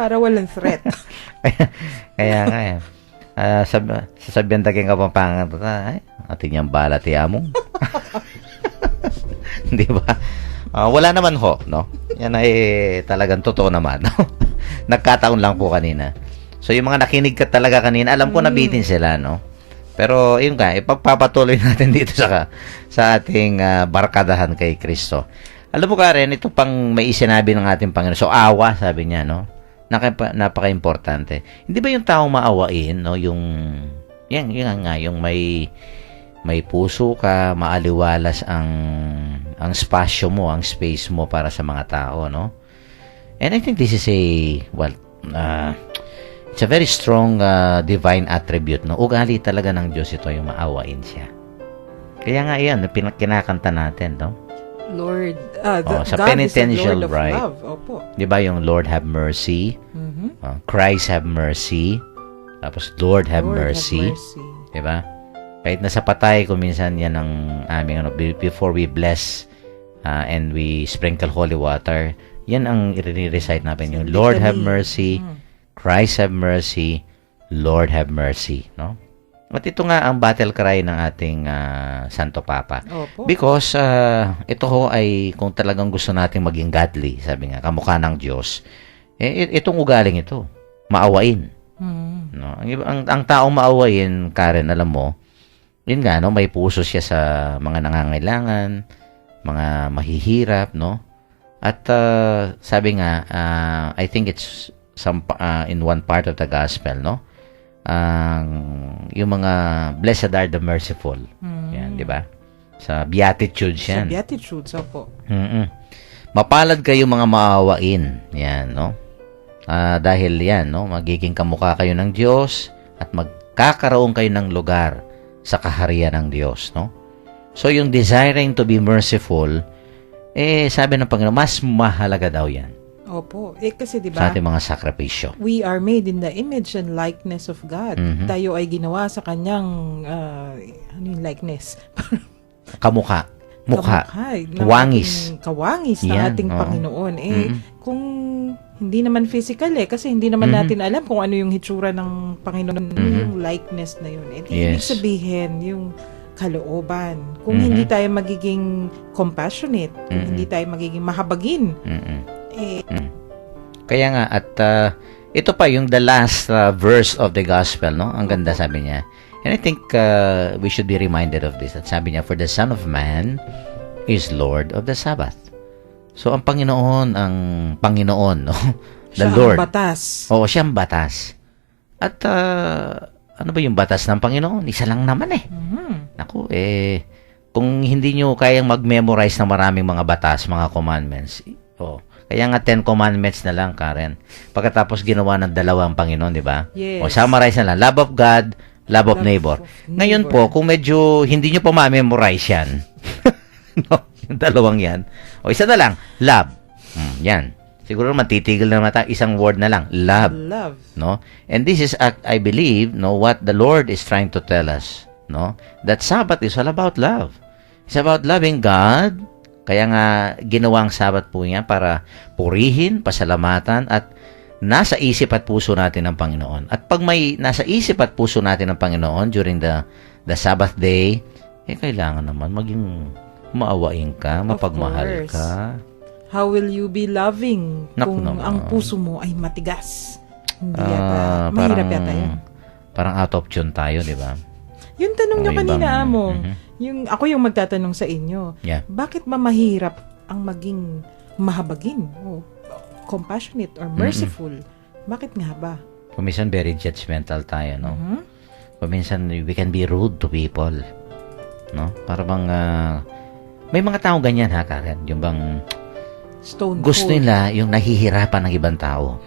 para walang threat. Kaya nga eh. Sasabihan taging kapampangan ay, ating yung bala tiyamong. Di ba? Wala naman ho, no? Yan ay talagang totoo naman, no? Nagkataon lang po kanina. So, yung mga nakinig ka talaga kanina, alam ko nabitin sila, no? Pero, yun nga, ipagpapatuloy natin dito sa ating barkadahan kay Kristo. Alam mo, Karen, ito pang may isinabi ng ating Panginoon. So, awa, sabi niya, no? Napaka-importante. Hindi ba yung taong maawain, no? Yan nga, yung may puso ka, maaliwalas ang spasyo mo, ang space mo para sa mga tao, no? And I think this is it's a very strong divine attribute, no? Ugali talaga ng Diyos ito, yung maawain siya. Kaya nga yan, kinakanta natin, no? Lord, sa God penitential is the Lord of rite. love. Opo. Di ba yung Lord have mercy? Christ have mercy. Tapos Lord have mercy. Di ba? Kahit nasa patay, kung minsan yan ang aming, before we bless and we sprinkle holy water, yan ang i-recite natin, yung Lord have mercy, Christ have mercy, Lord have mercy, no? At ito nga ang battle cry ng ating Santo Papa. Opo. Because ito ho ay kung talagang gusto nating maging godly, sabi nga, kamukha ng Diyos, itong ugaling ito, maawain. No? Ang taong maawain, Karen, alam mo, yun nga, no, may puso siya sa mga nangangailangan, mga mahihirap, no? At sabi nga, I think it's in one part of the gospel, no? Yung mga blessed are the merciful. Yan, di ba? Sa Beatitudes Sa yan. Beatitudes, opo. Mm-mm. Mapalad kayo mga maawain. Yan, no? Dahil yan, no? Magiging kamukha kayo ng Diyos at magkakaroon kayo ng lugar sa kaharian ng Diyos, no? So, yung desiring to be merciful, sabi ng Panginoon, mas mahalaga daw yan Opo. Kasi di sa ba, ating mga sakripisyo. we are made in the image and likeness of God. Mhm. Tayo ay ginawa sa kanyang ano yung likeness? Kamukha. Mukha. Kamukha, ng Wangis. ating kawangis ng Yan, ating oo. Panginoon. Mhm. Kung hindi naman physical kasi hindi naman Mhm. natin alam kung ano yung hitsura ng Panginoon, Mhm. yung likeness na yun. Ibig Yes. sabihin, yung kalooban. Kung Mhm. hindi tayo magiging compassionate, kung Mhm. hindi tayo magiging mahabagin, Mm-mm. eh, Kaya nga, at ito pa yung the last verse of the gospel, no? Ang ganda sabi niya. And I think we should be reminded of this. At sabi niya, for the Son of Man is Lord of the Sabbath. So, ang Panginoon, no? The siya Lord. ang batas. Oo, siyang batas. At ano ba yung batas ng Panginoon? Isa lang naman eh. Mhm. Naku, kung hindi nyo kayang mag-memorize ng maraming mga batas, mga commandments, kaya nga 10 commandments na lang, Karen. Pagkatapos ginawa ng dalawang Panginoon, di ba? Yes. O summarize na lang, love of God, love of neighbor. Ngayon po, kung medyo hindi nyo pa ma-memorize yan, no, yung dalawang yan, isa na lang, love. Yan. Siguro matitigil na naman tayo, isang word na lang, love. Love. No? And this is, I believe, no, what the Lord is trying to tell us. No? That Sabbath is all about love. It's about loving God. Kaya nga, ginawang Sabbath po niya para purihin, pasalamatan, at nasa isip at puso natin ng Panginoon. At pag may nasa isip at puso natin ng Panginoon during the Sabbath day, kailangan naman maging maawain ka, mapagmahal course. ka. How will you be loving Naku kung naman. ang puso mo ay matigas? Hindi yata. Mahirap yata yun. Parang out of tune tayo, di ba? Yung tanong nyo May kanina, ibang- Among, Mhm. ako yung magtatanong sa inyo, Yeah. bakit ba mahirap ang maging mahabagin o compassionate or merciful? Bakit nga ba? Kuminsan very judgmental tayo, no? Mhm. Kuminsan we can be rude to people. No? Para bang may mga tao ganyan ha, Karen, yung bang Stone gusto cold. nila yung nahihirapan ng ibang tao.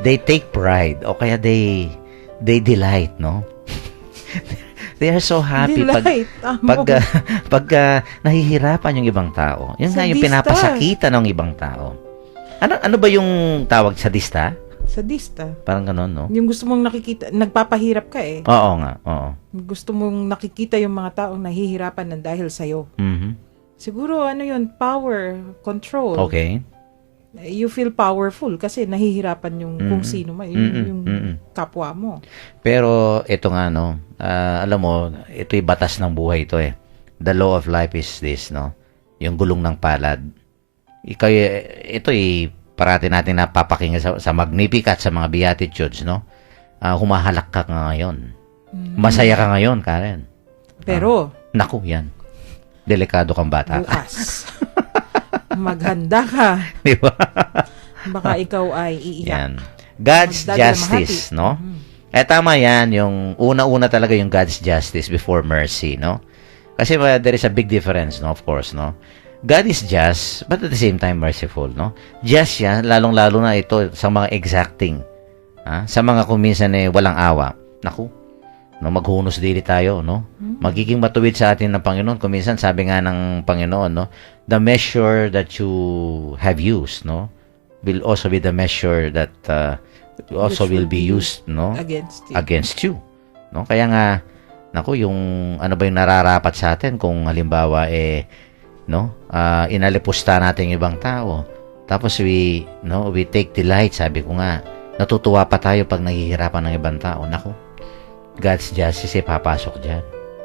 They take pride o kaya they delight, no? They are so happy Delight. pag nahihirapan yung ibang tao. Yun nga yung Sadista. pinapasakita ng ibang tao. Ano ba yung tawag sadista? Sadista. Parang gano'n, no? Yung gusto mong nakikita, nagpapahirap ka eh. Oo nga, oo. Gusto mong nakikita yung mga taong nahihirapan ng dahil sa'yo. Mhm. Siguro, yun, power, control. Okay. You feel powerful kasi nahihirapan yung kung sino man, yung kapwa mo. Pero ito nga, no, alam mo, ito'y batas ng buhay ito eh. The law of life is this, no? Yung gulong ng palad. Ito'y parati natin napapakinggan sa Magnificat, sa mga Beatitudes, no? Humahalak ka ngayon. Masaya ka ngayon, Karen. Pero, Naku, yan. Delikado kang bata. bukas, maghanda ka. Di ba? Baka ikaw ay iiyak. Yan. God's Magdadalamhati. justice, no? Tama yan, yung una-una talaga yung God's justice before mercy, no? Kasi there is a big difference, no? Of course, no? God is just, but at the same time merciful, no? Just yan, lalong-lalo na ito sa mga exacting. Sa mga kuminsan walang awa. Naku, no, maghunos dili tayo, no? Magiging matuwid sa atin ng Panginoon. Kuminsan, sabi nga ng Panginoon, no? The measure that you have used, no? Will also be the measure that also Which will will be be used, no? Against you. No? Kaya nga, naku, yung ano ba yung nararapat sa atin kung halimbawa no, inalipusta natin yung ibang tao. Tapos we take delight, sabi ko nga, natutuwa pa tayo pag nahihirapan ng ibang tao. Naku, God's justice papasok dyan.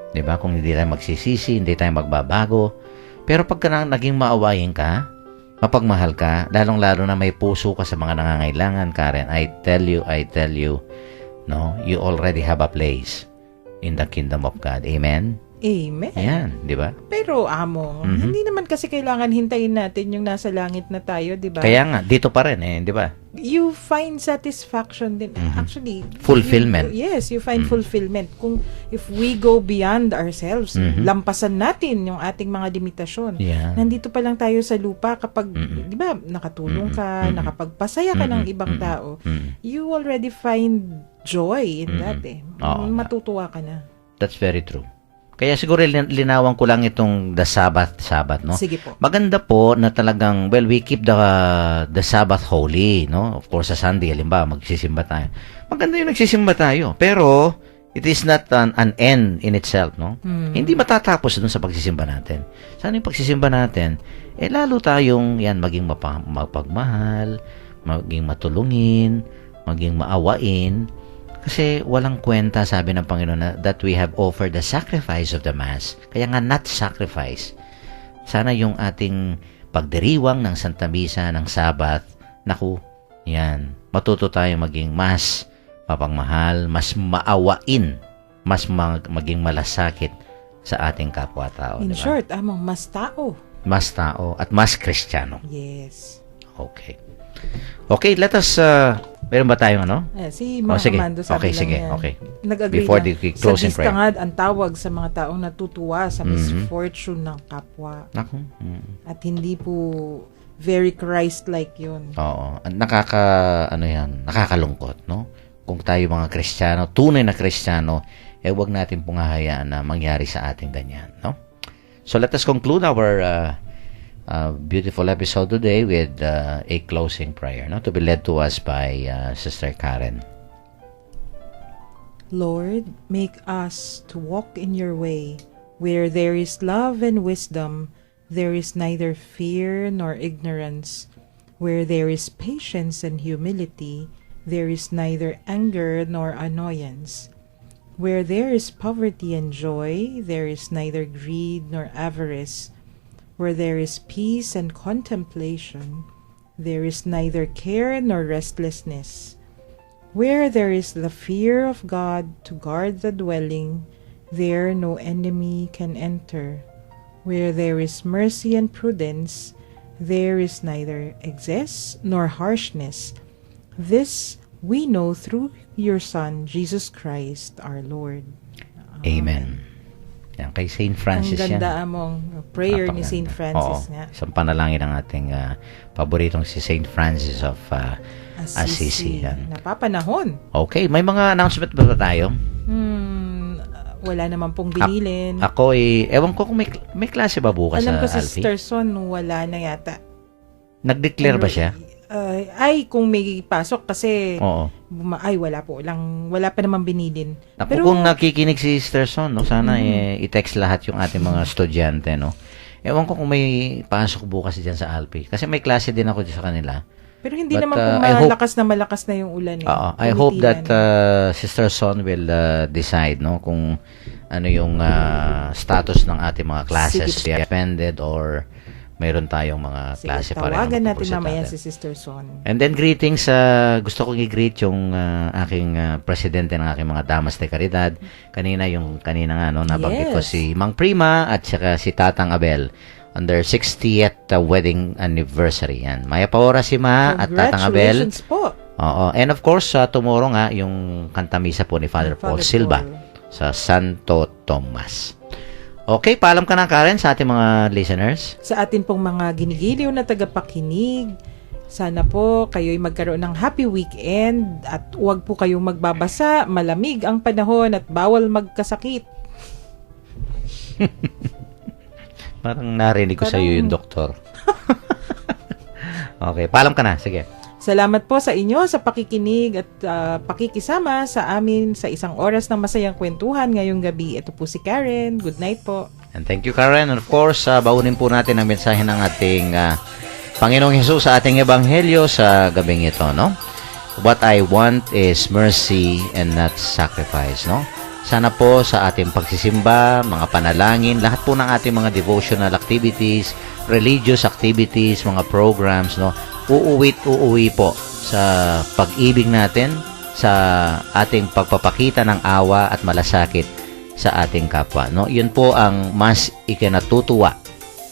Diba? Kung hindi tayo magsisisi, hindi tayo magbabago. Pero pagka naging maawayin ka, mapagmahal ka, lalong-lalo na may puso ka sa mga nangangailangan, Karen, I tell you, no, you already have a place in the kingdom of God. Amen? Amen. Yan, di ba? Pero amo, hindi naman kasi kailangan hintayin natin yung nasa langit na tayo, di ba? Kaya nga, dito pa rin di ba? You find satisfaction din. Actually, Fulfillment. You find fulfillment. Kung if we go beyond ourselves, lampasan natin yung ating mga limitasyon. Yeah. Nandito pa lang tayo sa lupa kapag, di ba, nakatulong ka, nakapagpasaya ka ng ibang tao, you already find joy in that Oo. Matutuwa ka na. That's very true. Kaya siguro linawan ko lang itong the Sabbath, no? Sige po. Maganda po na talagang, well, we keep the Sabbath holy, no? Of course, sa Sunday, halimbawa, magsisimba tayo. Maganda yung nagsisimba tayo. Pero, it is not an end in itself, no? Hindi matatapos dun sa pagsisimba natin. Sana yung pagsisimba natin, lalo tayong, maging mapagmahal, maging matulungin, maging maawain. Kasi walang kwenta, sabi ng Panginoon, na that we have offered the sacrifice of the Mass. Kaya nga, not sacrifice. Sana yung ating pagdiriwang ng Santa Misa, ng Sabat, matuto tayo maging mas mapagmahal, mas maawain, mas maging malasakit sa ating kapwa-tao. In diba? short, mas tao. Mas tao at mas Kristiyano. Yes. Okay. Okay, let us, meron ba tayong Si Mang sige. Armando sabi Okay, lang sige. yan. Okay. Nag-agree Before lang. the closing Sa prayer. distangad ang tawag sa mga taong natutuwa sa misfortune ng kapwa. Naku. At hindi po very Christ-like yun. Oo. Nakakalungkot, no? Kung tayo mga Kristiyano, tunay na Kristiyano, wag natin pong hahayaan na mangyari sa ating ganyan, no? So let us conclude our beautiful episode today with a closing prayer, no? To be led to us by Sister Karen. Lord, make us to walk in your way. Where there is love and wisdom, there is neither fear nor ignorance. Where there is patience and humility, there is neither anger nor annoyance. Where there is poverty and joy, there is neither greed nor avarice. Where there is peace and contemplation, there is neither care nor restlessness. Where there is the fear of God to guard the dwelling, there no enemy can enter. Where there is mercy and prudence, there is neither excess nor harshness. This we know through your Son, Jesus Christ, our Lord. Amen. Yan, kay Saint Francis Ang yan. ganda among prayer ni Napakaganda. Saint Francis Oo, nga. isang panalangin ng ating paboritong si Saint Francis of Assisi. Yan. Napapanahon. Okay, may mga announcement ba tayo? Wala naman pong binilin. Ako ewan ko kung may klase ba bukas Alam ko sa si Alfie? Sister Son, wala na yata. Nag-declare ba siya? Ay, kung may pasok kasi Oo. wala po. Wala pa naman binilin. Ako, Pero kung nakikinig si Sister Son, no, sana i-text lahat yung ating mga estudyante, no. Ewan ko kung may pasok bukas diyan sa Alpi. Kasi may klase din ako sa kanila. Pero hindi But, naman po I hope- malakas na yung ulan. Oo. I hope that Sister Son will decide, no, kung ano yung status ng ating mga classes, Sige. suspended or mayroon tayong mga klase pa rin. tawagan na natin pupusit mamaya natin. si Sister Son. And then greetings, gusto kong i-greet yung aking presidente ng aking mga Damas de Caridad. Kanina nga, no, nabanggit ko Yes. si Mang Prima at saka si Tatang Abel on their 60th wedding anniversary. Yan. Maya Paora si Ma at Tatang Abel. Congratulations po. Oo. And of course, tomorrow nga, yung kantamisa po ni Father Paul Silva sa Santo Tomas. Okay, paalam ka na, Karen, sa ating mga listeners. Sa atin pong mga ginigiliw na tagapakinig, sana po kayo'y magkaroon ng happy weekend at huwag po kayong magbabasa, malamig ang panahon at bawal magkasakit. Parang narinig ko sa iyo yung doktor. Okay, paalam ka na. Sige. Salamat po sa inyo sa pakikinig at pakikisama sa amin sa isang oras ng masayang kwentuhan ngayong gabi. Ito po si Karen. Good night po. And thank you, Karen. And of course, baunin po natin ang mensahe ng ating Panginoong Hesus sa ating ebanghelyo sa gabing ito, no? What I want is mercy and not sacrifice, no? Sana po sa ating pagsisimba, mga panalangin, lahat po ng ating mga devotional activities, religious activities, mga programs, no? Uuwi po sa pag-ibig natin, sa ating pagpapakita ng awa at malasakit sa ating kapwa, no? Yun po ang mas ikinatutuwa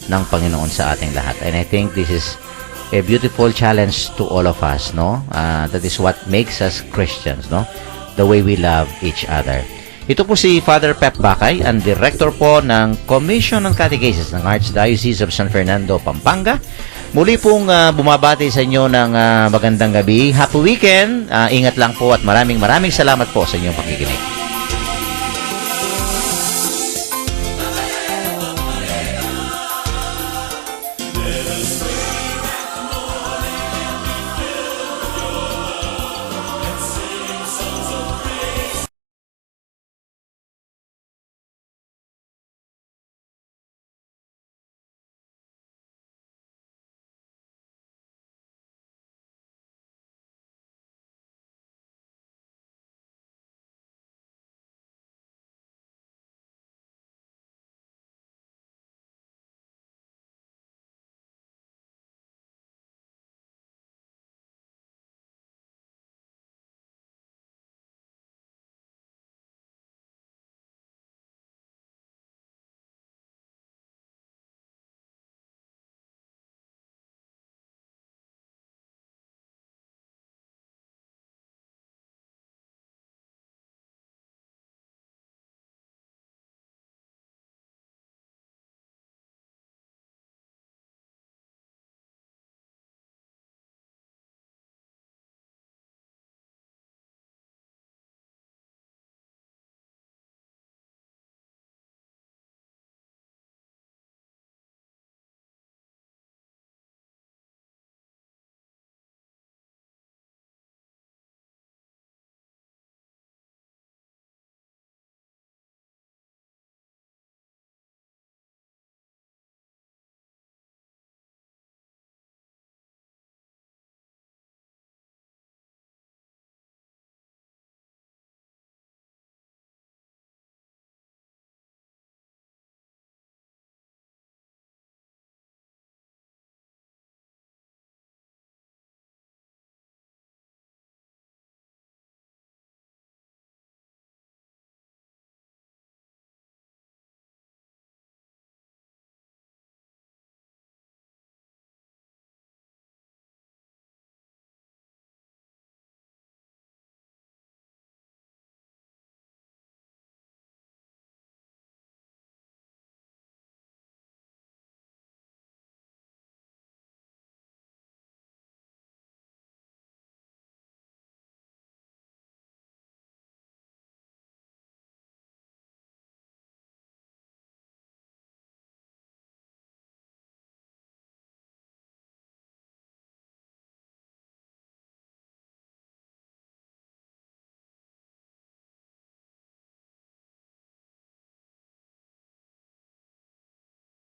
ng Panginoon sa ating lahat. And I think this is a beautiful challenge to all of us, no? That is what makes us Christians, no? The way we love each other. Ito po si Father Pep Bakay, ang director po ng Commission on Catechesis ng Archdiocese of San Fernando, Pampanga. Muli pong bumabati sa inyo ng magandang gabi. Happy weekend. Ingat lang po at maraming salamat po sa inyong pakikinig.